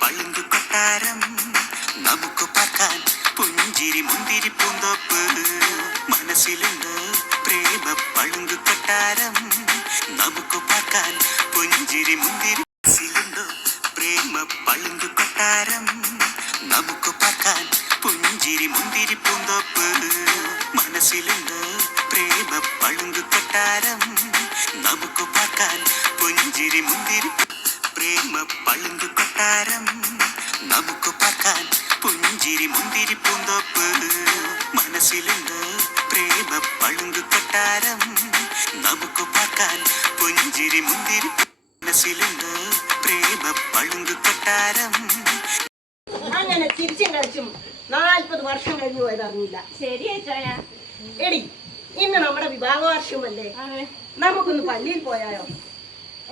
പളുങ്കു കൊട്ടാരം നമുക്ക് പാക്കാൻ പുഞ്ചിരി മുന്തിരി പൂന്തോപ്പ് മനസ്സിലുണ്ട് പ്രേമ പളുങ്കു കൊട്ടാരം നമുക്ക് പാക്കാൻ പുഞ്ചിരി മുന്തിരി മനസ്സിലുണ്ടോ പ്രേമ പളുങ്കു കൊട്ടാരം നമുക്ക് പാക്കാൻ പുഞ്ചിരി മുന്തിരി പൂന്തോപ്പ് മനസ്സിലുണ്ട് പ്രേമ പളുങ്കു കൊട്ടാരം നമുക്ക് പാക്കാൻ പുഞ്ചിരി മുന്തിരി പ്രേമ പളുങ്കു കൊട്ടാരം നമുക്ക് പാക്കാൻ പുഞ്ചിരി മുന്തിരി പൂന്തോപ്പ് മനസ്സിലുണ്ട് പ്രേമ പളുങ്കു കൊട്ടാരം നമുക്ക് പാക്കാൻ പുഞ്ചിരി മുന്തിരി മനസ്സിലുണ്ട് പ്രേമ പളുങ്കു കൊട്ടാരം. അങ്ങനെ തിരിച്ചും കളിച്ചും 40 വർഷം കഴിഞ്ഞു പോയതറിഞ്ഞില്ല. ശരിയാ എടി, ഇന്ന് നമ്മുടെ വിവാഹ വാർഷികമല്ലേ, നമുക്കൊന്ന് പള്ളിയിൽ പോയാലോ?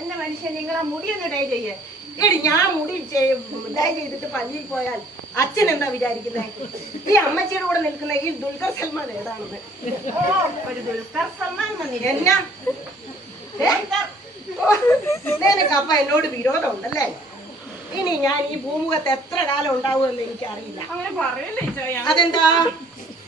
എന്റെ മനുഷ്യൻ, നിങ്ങളാ മുടിയൊന്ന് ഡൈ ചെയ്യേ. എടി, ഞാൻ മുടി ഡൈ ചെയ്തിട്ട് പള്ളിയിൽ പോയാൽ അച്ഛൻ എന്താ വിചാരിക്കുന്നത്? ഈ അമ്മച്ചിയുടെ കൂടെ നിൽക്കുന്ന ഈ ദുൽഖർ സൽമാൻ ഏതാണെന്ന്? ഒരു ദുൽഖർ സൽമാൻ എന്നാ നിനക്ക് അപ്പ എന്നോട് വിരോധമുണ്ടല്ലേ? ഇനി ഞാൻ ഈ ഭൂമുഖത്ത് എത്ര കാലം ഉണ്ടാവുമെന്ന് എനിക്കറിയില്ല. അങ്ങനെ പറയല്ലേ. അതെന്താ?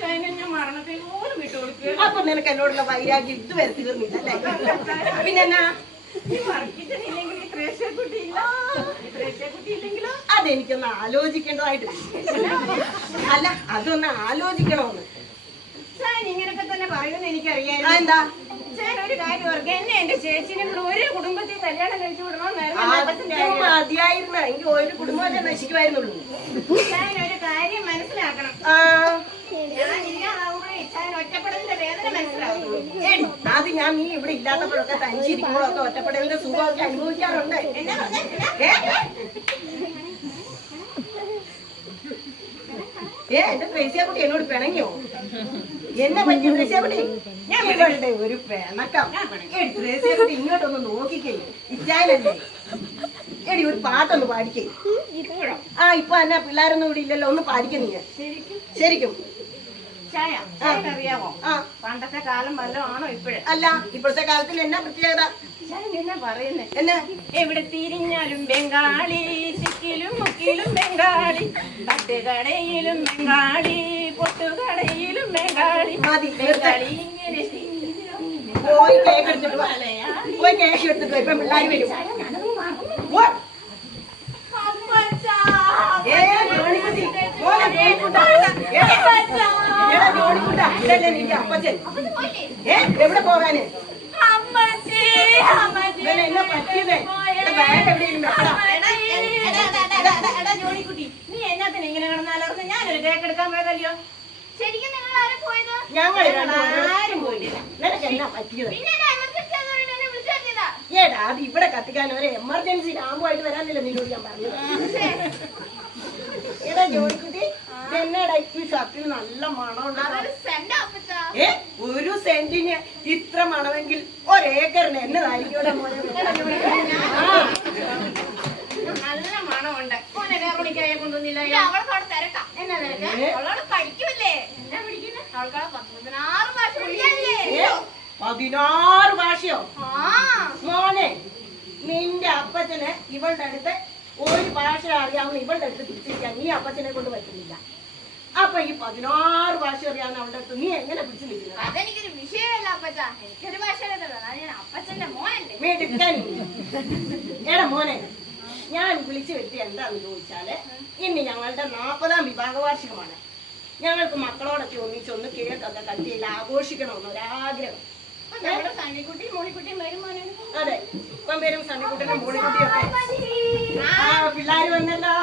ഞാൻ മരണത്തെ പോലും വിട്ടുകൊടുക്കുക. അപ്പൊ നിനക്ക് എന്നോടുള്ള വൈരാഗ്യം ഇതുവരെ തീർന്നില്ലല്ലേ? പിന്നെന്നാ? അതെനിക്കൊന്ന് ആലോചിക്കേണ്ടതായിട്ട്. അല്ല, അതൊന്ന് ആലോചിക്കണമെന്ന്. ഇങ്ങനൊക്കെ തന്നെ പറയുമെന്ന് എനിക്കറിയാം. എന്താ? ഒരു കാര്യം ഓർക്കുക, എന്നെ എന്റെ ചേച്ചിനെ ഒരു കുടുംബത്തിൽ കല്യാണം കഴിച്ചു വിടണമെന്നായിരുന്നു. മതിയായിരുന്ന എനിക്ക് ഒരു കുടുംബത്തെ നശിക്കുമായിരുന്നുള്ളൂ. ഞാൻ ഒരു കാര്യം മനസ്സിലാക്കണം. ഞാൻ ഇല്ലാതാവുമ്പോഴേ ഞാൻ ഒറ്റപ്പെടലിന്റെ വേദന മനസ്സിലാവുള്ളൂ. അത് ഞാൻ നീ ഇവിടെ ഇല്ലാത്തപ്പോഴൊക്കെ തനിച്ചിരിക്കുമ്പോഴൊക്കെ ഒറ്റപ്പെടലിന്റെ സുഖമൊക്കെ അനുഭവിക്കാറുണ്ട്. എന്റെ ത്രേസ്യാക്കുട്ടി എന്നോട് പിണങ്ങിയോ? എന്നെ പറ്റിയ ത്രേസ്യാക്കുട്ടി? ഞാൻ ഇവളുടെ ഒരു പിണക്കം. ത്രേസ്യാക്കുട്ടി ഇങ്ങോട്ടൊന്ന് നോക്കിക്കേ. ഇച്ചാനല്ലേ? എടി, ഒരു പാട്ടൊന്ന് പാടിക്കേ. ഇപ്പൊ എന്നാ പിള്ളേരൊന്നും ഇവിടെ ഇല്ലല്ലോ, ഒന്ന് പാടിക്കേ നീ. ശരിക്കും അറിയാമോ പണ്ടത്തെ കാലം വല്ലതാണോ ഇപ്പോഴും? അല്ല, ഇപ്പോഴത്തെ കാലത്തിൽ എന്നാ പ്രത്യേകത? എന്നാ പറയുന്നേ? എന്നാ? എവിടെ തിരിഞ്ഞാലും ബംഗാളി, സിക്കിലും മുക്കിലും ബംഗാളി, തട്ടുകടയിലും ബംഗാളി, പൊട്ടുകടയിലും ബംഗാളി. ബംഗാളി ഇങ്ങനെ പോയി കേക്ക് എടുത്തിട്ട് ഇപ്പൊ പിള്ളേർ വരും. അപ്പച്ചൻ എവിടെ പോകാന്? എന്നാ പറ്റിയത്? ജോണിക്കുട്ടി, നീ എന്നാത്തിന് ഇങ്ങനെ കിടന്നാലോ? ഞാനൊരു കേക്ക് എടുക്കാൻ പോയതല്ലോ. ശരിക്കും നിങ്ങൾ ആരും പോയത്? ഞങ്ങൾ ആരും പോയിട്ടില്ല. നിനക്ക് എന്നാ പറ്റിയത്? ഏടാ, അത് ഇവിടെ കത്തിക്കാൻ ഒരു എമർജൻസി ലാമ്പുമായിട്ട് വരാനില്ല നിന്നോട് ഞാൻ പറഞ്ഞത്. എടാ ജോണിക്കുട്ടി, എന്നാടാ ഈ ഷർട്ടിന് നല്ല മണം ഉണ്ടാകും. ഒരു സെന്റിന് ഇത്ര മണമെങ്കിൽ ഒരേക്കറിന് എന്നതായിരിക്കും. നല്ല മണമുണ്ട്. കൊണ്ടുവന്നില്ല. എന്നാ അവളോട് പഠിക്കുമല്ലേ? എന്നാ പഠിക്കുന്നത്? അവൾക്കാളെ 16 ഭാഷയോ? മോനെ, നിന്റെ അപ്പച്ചന് ഇവളുടെ അടുത്ത് ഒരു ഭാഷ അറിയാവുന്ന ഇവളുടെ അടുത്ത് പിടിച്ചിരിക്കാൻ നീ അപ്പച്ചനെ കൊണ്ട് പറ്റുന്നില്ല. അപ്പൊ ഈ 16 ഭാഷ അറിയാവുന്ന അവളുടെ അടുത്ത് നീ എങ്ങനെ പിടിച്ചു നിൽക്കുന്നത്? അതെനിക്കൊരു വിഷയമല്ല അപ്പച്ച. എനിക്കൊരു ഭാഷ അപ്പച്ചന്റെ മോനല്ലേ. എടാ മോനെ, ഞാൻ വിളിച്ചു വരുത്തി എന്താന്ന് ചോദിച്ചാല്, ഇനി ഞങ്ങളുടെ 40ാം വിവാഹ വാർഷികമാണ്. ഞങ്ങൾക്ക് മക്കളോടൊക്കെ ഒന്നിച്ചൊന്ന് കേക്കൊക്കെ കട്ട് ചെയ്ത് ആഘോഷിക്കണമെന്നൊരാഗ്രഹം. സണ്ണിക്കുട്ടി മോളിക്കുട്ടിയും വരും. അതെ, ഇപ്പം വരും സണ്ണിക്കുട്ടിയും മോളിക്കുട്ടിയൊക്കെ. പിള്ളേര് വന്നല്ലോ.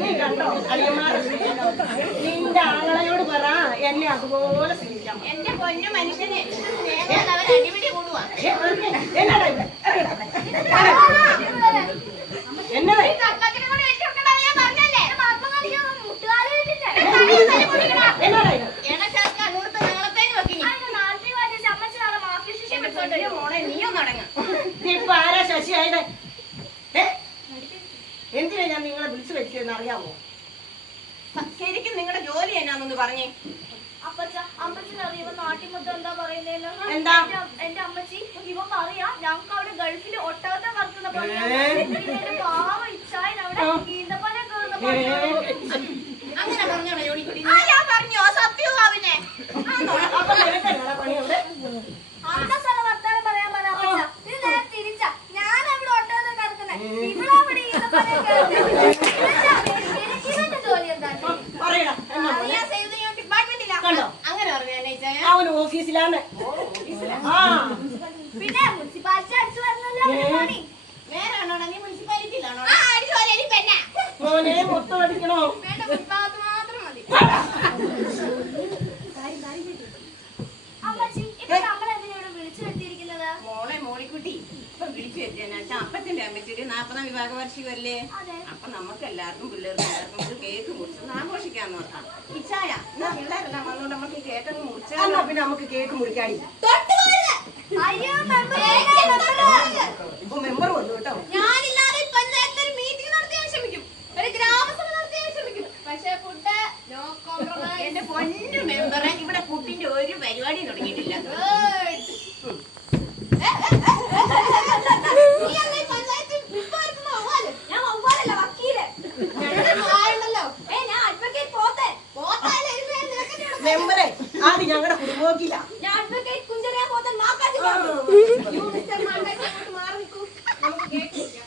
നീ കണ്ടോ അളിയന്മാരെ? നിന്റെ ആങ്ങളയോട് പറ എന്നെ അതുപോലെ സ്നേഹിക്കാം. എന്റെ പൊന്നു മനുഷ്യനെ അടിപിടി കൂടുവാ. എന്നതാ എന്നതാ ഇപ്പൊ ആരാ ശശിയായത്? എന്തിനാ ഞാൻ നിങ്ങളെ വിളിച്ചു വെച്ചതെന്ന് അറിയാമോ? ശരിക്കും നിങ്ങളുടെ ജോലി എന്നാന്നൊന്ന് പറഞ്ഞേ. അമ്മച്ചിന് അറിയുമോ നാട്ടിൽ മൊത്തം എന്താ പറയുന്നേന്ന്? എന്താ? എന്റെ അമ്മച്ചി ഇവ പറയാ ഞങ്ങൾക്ക് അവിടെ ഗൾഫിൽ ഒട്ടകത്തെ വളർത്തുന്ന പാവ ഇച്ചായൻ അവിടെ ഈന്തപ്പന കേറുന്ന അങ്ങനെ പറഞ്ഞോളൂ ജോണിക്കുട്ടി. ഞാൻ പറഞ്ഞോ സത്യവും അവനെ അപ്പൊ നിനക്കെന്നാ പണി അവിടെ? അന്ന സ്ഥലം വർത്താനം പറയാൻ പറയാ ഇത് നേരെ തിരിച്ചാ. ഞാൻ അവിടെ ഒട്ടകത്തെ കറക്കുന്നേ, ഇവിടെ ഈന്തപ്പന ഇവന്റെ ജോലി എന്താ? പറയടാ. കണ്ടോ? അങ്ങനെ പറഞ്ഞേ അവന് ഓഫീസിലാണ്. പിന്നെ മുനിസിപ്പാലിറ്റി അടിച്ചു വരുന്നല്ലോ നേരാണോ? നീ മുനിസിപ്പാലിറ്റിയിലാണോ? മോനെ മൊത്തം അടിക്കണോ? വേണ്ട മുൻഭാഗത്ത് മാത്രം മതി. അമ്മച്ചി ഇപ്പൊ നമ്മളെന്തിനാണ് വിളിച്ചു വരുത്തിയിരിക്കുന്നത്? മോളെ മോളിക്കുട്ടി ഇപ്പൊ വിളിച്ചു വരുത്തിയാ അപ്പത്തിന്റെ അമ്മച്ചിട്ട് 40ാം വിവാഹ വാർഷികമല്ലേ? അപ്പൊ നമുക്ക് എല്ലാവർക്കും പിള്ളേർക്കും ഒരു കേക്ക് മുറിച്ചൊന്ന് ആഘോഷിക്കാന്ന് പറഞ്ഞാ ഇച്ചായ പിള്ളേരെല്ലാം വന്നോണ്ട് നമുക്ക് കേക്കൊന്ന് മുറിച്ചാലോ? പിന്നെ നമുക്ക് കേക്ക് മുറിക്കാടി. അയ്യോ ഇപ്പൊ മെമ്പർ വന്നു കേട്ടോ. ഞാനില്ലാതെ പഞ്ചായത്തിൽ ഒരു മീറ്റിംഗ് നടത്തിയാൽ ശ്രമിക്കും, ഒരു ഗ്രാമസഭ നടത്തിയാൽ ശ്രമിക്കും. പക്ഷേ ഫുഡ് നോ കോംപ്രമൈസ്. എന്റെ പൊന്നു മെമ്പറെ ഇവിടെ കുട്ടിന്റെ ഒരു പരിപാടി തുടങ്ങിയിട്ടില്ല. ഞാൻ വവ്വാലല്ല വക്കീല്. ഞാൻ അഡ്വക്കേറ്റ് പോത്തെ. മെമ്പറെ അത് ഞങ്ങളുടെ കുടുംബത്തില. ഞാൻ അഡ്വക്കേറ്റ് കുഞ്ചറിയാ പോത്തൻ മാക്കാച്ചി പറഞ്ഞു. മാറി നിൽക്കൂ, നമുക്ക് കേക്ക് മുറിക്കാം.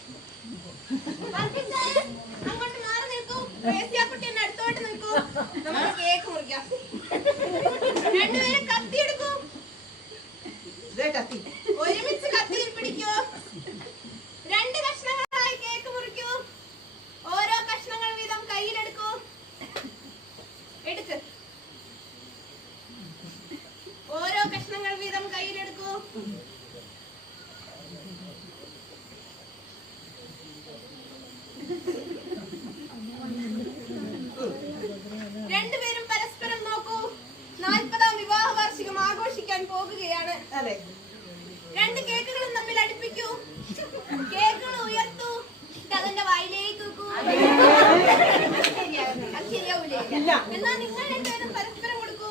അങ്ങോട്ട് മാറി നിൽക്കൂ, കുട്ടി എന്നെ അടുത്തോട്ട് നിൽക്കൂ, നമുക്ക് കേക്ക് മുറിക്കാം. രണ്ടുപേരും കത്തി എടുക്കൂ, കത്തി ഒരുമിച്ച് കത്തി പിടിക്കൂ. 2 കഷ്ണങ്ങളായി കേക്ക് മുറിക്കൂ. ഓരോ കഷ്ണങ്ങൾ വീതം കയ്യിലെടുക്കൂ. എടുക്ക്, ഓരോ കഷ്ണങ്ങൾ വീതം കയ്യിലെടുക്കൂ. രണ്ടുപേരും പരസ്പരം നോക്കൂ. 40ാം വിവാഹ വാർഷികം ആഘോഷിക്കാൻ പോകുകയാണ്. അതെ. 2 കേക്കുകളും തമ്മിൽ അടുപ്പിക്കൂ. കേക്കുകൾ ഉയർത്തൂ. അതിന്റെ വായിലേക്ക് വെക്കൂ. ശരിയാവൂലേ? എന്നാ നിങ്ങൾ രണ്ടുപേരും പരസ്പരം കൊടുക്കൂ.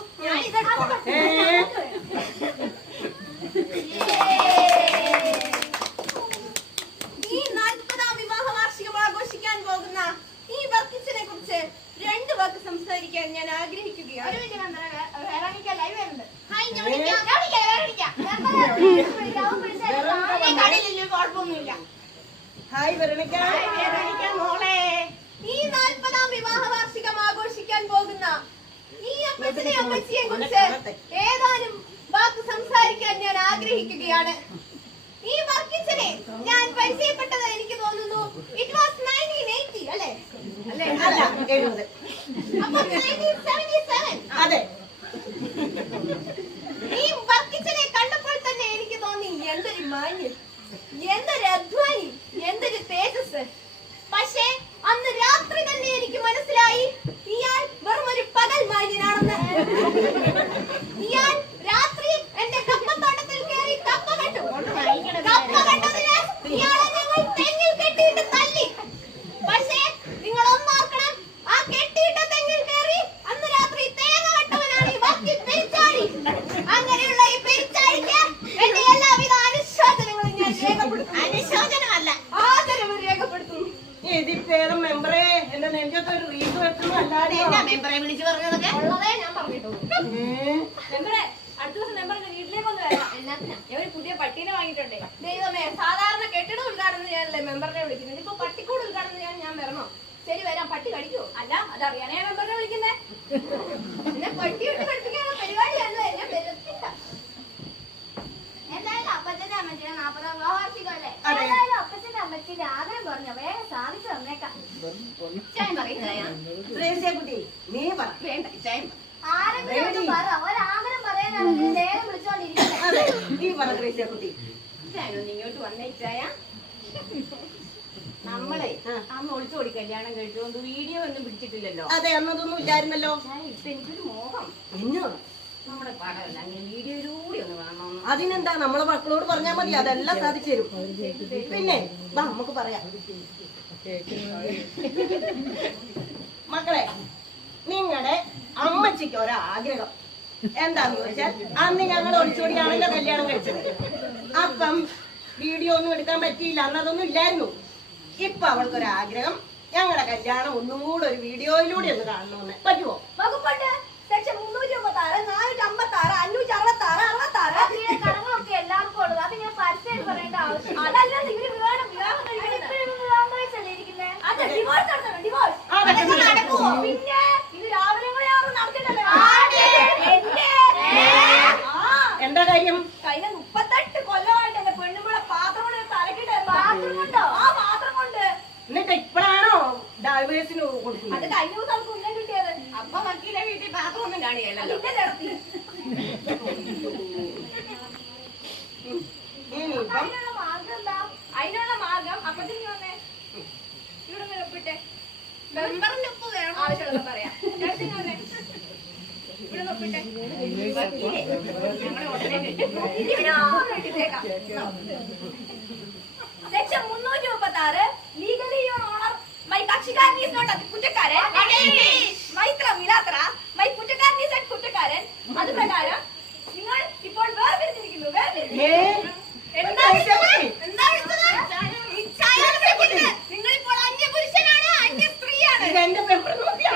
ഈ 40ാം വിവാഹ വാർഷികം ആഘോഷിക്കാൻ പോകുന്ന ഈ വർക്കിച്ചിനെ കുറിച്ച് 2 വാക്ക് സംസാരിക്കാൻ ഞാൻ ആഗ്രഹിക്കുകയാണ്. ഹായ് വെറണിക്ക. മോളെ, ഈ 40ാം വിവാഹ വാർഷികം ആഘോഷിക്കാൻ പോകുന്ന ഈ അപ്പച്ചനെ അമ്മച്ചിയെ കുറിച്ച് ഏതാനും വാക്ക് സംസാരിക്കാൻ ഞാൻ ആഗ്രഹിക്കുകയാണ്. ഈ വർക്കിച്ചനെ ഞാൻ പരിചയപ്പെട്ടത് എനിക്ക് തോന്നുന്നു ഇറ്റ് വാസ് 1980 അല്ലേ? അല്ല 70. അപ്പോൾ 1977. അതെ. ഈ വർക്കിച്ചനെ കണ്ടപ്പോൾ തന്നെ എനിക്ക് തോന്നി എന്തൊരു മാന്യം, എന്തൊരു അധ്വാനി, എന്തൊരു തേജസ്. പക്ഷേ അന്ന് രാത്രി തന്നെ എനിക്ക് മനസ്സിലായി ഇയാൾ വെറും ഒരു പകൽ മാന്യനാണെന്ന്. ഇയാൾ രാത്രി എന്റെ കപ്പത്തോട്ടത്തിൽ കയറി കപ്പ കണ്ടു. കപ്പ കണ്ടതിന് ഇയാളെ ഞങ്ങൾ തെങ്ങിൽ കെട്ടിയിട്ട് തല്ലി. പക്ഷേ നിങ്ങൾ ഒന്നോർക്കണം, ആ കെട്ടിയിട്ട തെങ്ങിൽ കയറി അന്ന് രാത്രി തേങ്ങ കെട്ടവനാണ് ഈ വർക്കി പെരിച്ചാഴി. അങ്ങനെയുള്ള ഈ പെരിച്ചാഴിക്ക് എന്റെ എല്ലാവിധ അനുശോചനങ്ങളും ഞാൻ രേഖപ്പെടുത്തുന്നു. അനുശോചനമല്ല, ആദരവ് രേഖപ്പെടുത്തുന്നു. ഇതിപ്പേതും മെമ്പറെ എന്റെ നെഞ്ചൊക്കെ ഒരു റീസ് വെക്കുന്നല്ലാതെ മെമ്പറെ വിളിച്ചു പറഞ്ഞതൊക്കെ ഉള്ളതേ ഞാൻ പറഞ്ഞിട്ടുള്ളൂ. മെമ്പറെ അടുത്ത ദിവസം മെമ്പറിന്റെ വീട്ടിലേക്കൊന്ന് വരാം. എന്നാ ഒരു പുതിയ പട്ടീനെ വാങ്ങിയിട്ടുണ്ടേ. ദൈവമേ, സാധാരണ കെട്ടിടം ഉദ്ഘാടനം ചെയ്യാനല്ലേ മെമ്പറിനെ വിളിക്കുന്നത്, ഇപ്പൊ പട്ടിക്കൂട് ഉദ്ഘാടനം ചെയ്യാൻ ഞാൻ വരണോ? ശരി വരാം. പട്ടി കടിക്കൂ? അല്ല, അതറിയാനേ മെമ്പറിനെ വിളിക്കുന്നേ. എന്നെ പട്ടി വിട്ട് പഠിപ്പിക്കാനുള്ള പരിപാടിയല്ലേ, ഞാൻ വരത്തില്ല. എന്തായാലും അപ്പച്ചന്റെ അമ്മച്ചിയുടെ 40ാം വിവാഹ വാർഷികമല്ലേ? ഏതായാലും അപ്പച്ചന്റെ അമ്മച്ചിന്റെ ആഗ്രഹം പറഞ്ഞു വേഗം സാധിച്ചു തന്നേക്കാം. ചായം പറയില്ല. കുട്ടി നീ പറ. വേണ്ട, ചായം ആരെങ്കിലും ഒന്ന് പറ. ഒരാഗ്രഹം പറയാനാണെങ്കിൽ നേരെ വിളിച്ചോണ്ടിരിക്കുന്നത്. അതെ, നീ പറ ത്രേസ്യ കുട്ടി. ഒന്ന് ഇങ്ങോട്ട് വന്നേ ചായ. നമ്മളെ അന്ന് ഒളിച്ചോടി കല്യാണം കഴിച്ചുകൊണ്ട് വീഡിയോ ഒന്നും പിടിച്ചിട്ടില്ലല്ലോ. അതെ, അന്നതൊന്നും ഇല്ലായിരുന്നല്ലോ. ഇപ്പൊ എനിക്കൊരു മോഹം, എന്നോ നമ്മുടെ പടമല്ല അങ്ങനെ വീഡിയോയിലൂടെ ഒന്ന് കാണണമെന്ന്. അതിനെന്താ, നമ്മളെ മക്കളോട് പറഞ്ഞാൽ മതി, അതെല്ലാം സാധിച്ചു തരും. പിന്നെ വാ നമുക്ക് പറയാം. മക്കളെ, നിങ്ങളുടെ അമ്മച്ചിക്ക് ഒരാഗ്രഹം. എന്താന്ന് വെച്ചാൽ അന്ന് ഞങ്ങൾ ഒളിച്ചോടിയാണല്ലോ കല്യാണം കഴിച്ചത്. അപ്പം വീഡിയോ ഒന്നും എടുക്കാൻ പറ്റിയില്ല, അന്ന് അതൊന്നും ഇല്ലായിരുന്നു. ഇപ്പൊ അവൾക്കൊരാഗ്രഹം, ഞങ്ങളുടെ കല്യാണം ഒന്നും കൂടെ ഒരു വീഡിയോയിലൂടെ ഒന്ന് കാണണമെന്ന്. പറ്റുമോ? വകുപ്പുണ്ട്. സെക്ഷൻ 356, 456, 566, 66. കടങ്ങളൊക്കെ എല്ലാവർക്കും ഉള്ളത്. അത് ഞാൻ പരസ്യം പറയേണ്ട ആവശ്യം. അതല്ല നിങ്ങൾ വിവാഹം കഴിച്ചല്ലേ ഇരിക്കുന്നത്? അത് ഡിവോഴ്സ് നടത്തണം, ഡിവോഴ്സ്. ആ, നടക്കും. നടക്കുമോ? പിന്നെ ഇത് രാവിലെ കൂടെ ആരും നടത്തിയിട്ടല്ലോ. എന്താ കാര്യം? കഴിഞ്ഞ 38 കൊല്ലമായിട്ട് എന്റെ പെണ്ണുമ്പളെ പാത്രം കൊണ്ട് തലക്കിട്ടായിരുന്നു. പാത്രം കൊണ്ടോ? ആ പാത്രം കൊണ്ട്. എന്നിട്ട് ഇപ്പഴാണോ ഡൈവേഴ്സിന് കൊടുക്കുന്നത്? അത് കഴിഞ്ഞ ദിവസം നമുക്ക് ഉന്നം കിട്ടിയത്. അപ്പൊ വക്കീലെ വീട്ടിൽ പാത്രം ഒന്നും കാണിയല്ലോ. അതിന്റെ ചേർത്തി. ഇനിയിപ്പം അതിനുള്ള മാർഗം എന്താ? അതിനുള്ള മാർഗം അപ്പത്തിന് വന്നേ ഇവിടെ നിന്ന് ഒപ്പിട്ടെ. മെമ്പറിന്റെ ഉപ്പ് വേണം. ആവശ്യമുള്ളത് പറയാം. ചേട്ടത്തിന് വന്നേ ഇവിടെ നിന്ന് ഒപ്പിട്ടെ. ഞങ്ങളെ ഉടനെ ഇതിനോട്ടിട്ടേക്കാം. Section 336, legally your honour my കക്ഷിക്കാരൻ ഈസ് നോട്ട് കുറ്റക്കാരൻ. മൈത്ര മിലാത്ര മൈ കുറ്റക്കാരൻ ഈസ് അറ്റ് കുറ്റക്കാരൻ. അത് പ്രകാരം നിങ്ങൾ ഇപ്പോൾ വേർതിരിച്ചിരിക്കുന്നു. എന്താ വിളിച്ചത്? നിങ്ങളിപ്പോൾ അന്യപുരുഷനാണ്, അന്യ സ്ത്രീയാണ്. ഇതെന്റെ പേപ്പർ നോക്കിയാ?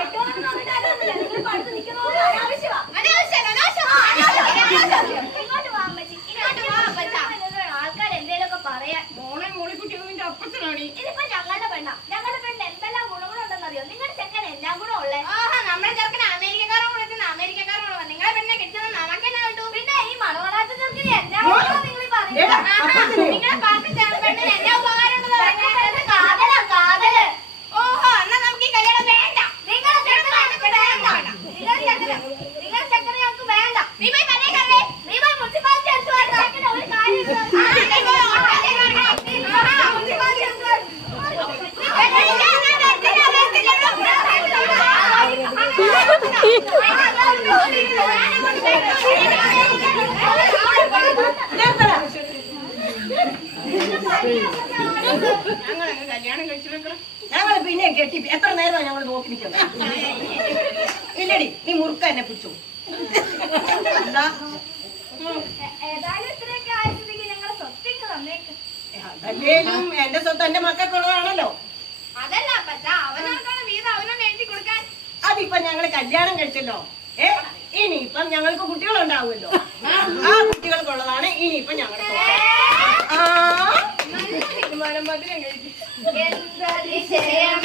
ഇങ്ങോട്ട് വാ അമ്മച്ചി. ആൾക്കാർ എന്തേലൊക്കെ പറയാൻ. മോളെ മോളിക്കുട്ടിയൊന്നും നിന്റെ അപ്പച്ചനാണ്. ഇതിപ്പോ ഞങ്ങളുടെ പെണ്ണ. ഞങ്ങളുടെ പെണ്ണ് എന്തെല്ലാം ഗുണങ്ങളുണ്ടെന്നറിയോ? നിങ്ങളുടെ ചെക്കൻ എല്ലാം കൂടെ ഉള്ളേ. നമ്മുടെ ചെറുക്കന് അമേരിക്കക്കാരൻ വിളിക്കുന്ന അമേരിക്കക്കാരൻ നിങ്ങളെ പെണ്ണെ കിട്ടുന്നത് നമുക്കെന്നാ കിട്ടും? പിന്നെ ഈ മണവളാത്ത ചെറുക്കിന് എന്താ നിങ്ങൾ ഏടാ, പറയുന്നത്? അപ്പച്ചനെയോ? നിങ്ങളെ പാർട്ടി പെണ്ണിന് എന്നാ ഉപകാരം കാതലാ കാതല്. ഓഹോ, എന്നാ നമുക്ക് ഈ കല്യാണം വേണ്ട. നിങ്ങളുടെ ചെക്കനെ ഞങ്ങൾക്ക് വേണ്ട. നിങ്ങളുടെ ചെക്കനെ ഞങ്ങൾക്ക് വേണ്ട. നീ പോയി പണി കയറേ. നീ പോയി മുനിസിപ്പാലിറ്റി അടുത്ത് വാ. ചെക്കന് ഒരു കാര്യം ഇല്ല. മുനിസിപ്പാലിറ്റി അടുത്ത് വാ. നിർത്തടാ. ഞങ്ങളങ്ങ് കല്യാണം കഴിച്ചിട്ട് ഞങ്ങൾ പിന്നെ കെട്ടി എത്ര നേരമാണ് ഞങ്ങൾ നോക്കി നിൽക്കുന്നത്? ഇല്ലടി, നീ മുറുക്ക എന്നെ പിടിച്ചു. എന്താ ഏതായാലും ഇത്രയൊക്കെ ആയിട്ടുണ്ടെങ്കിൽ ഞങ്ങളെ സ്വത്തേക്ക് തന്നേക്ക്. അതല്ലേലും എന്റെ സ്വത്ത് എന്റെ മക്കൾക്കുള്ളതാണല്ലോ. അതല്ല അപ്പച്ച, അവനവർക്കുള്ള വീതം അവനൊന്ന് എഴുതി കൊടുക്കാൻ. അതിപ്പൊ ഞങ്ങള് കല്യാണം കഴിച്ചല്ലോ. ഇനിയിപ്പം ഞങ്ങൾക്ക് കുട്ടികളുണ്ടാവുമല്ലോ. ആ കുട്ടികൾക്കുള്ളതാണ് ഇനിയിപ്പൊ ഞങ്ങളുടെ സ്വത്ത്. തീരുമാനം മധുരം കഴിക്കും. എന്തൊരു വിഷയം.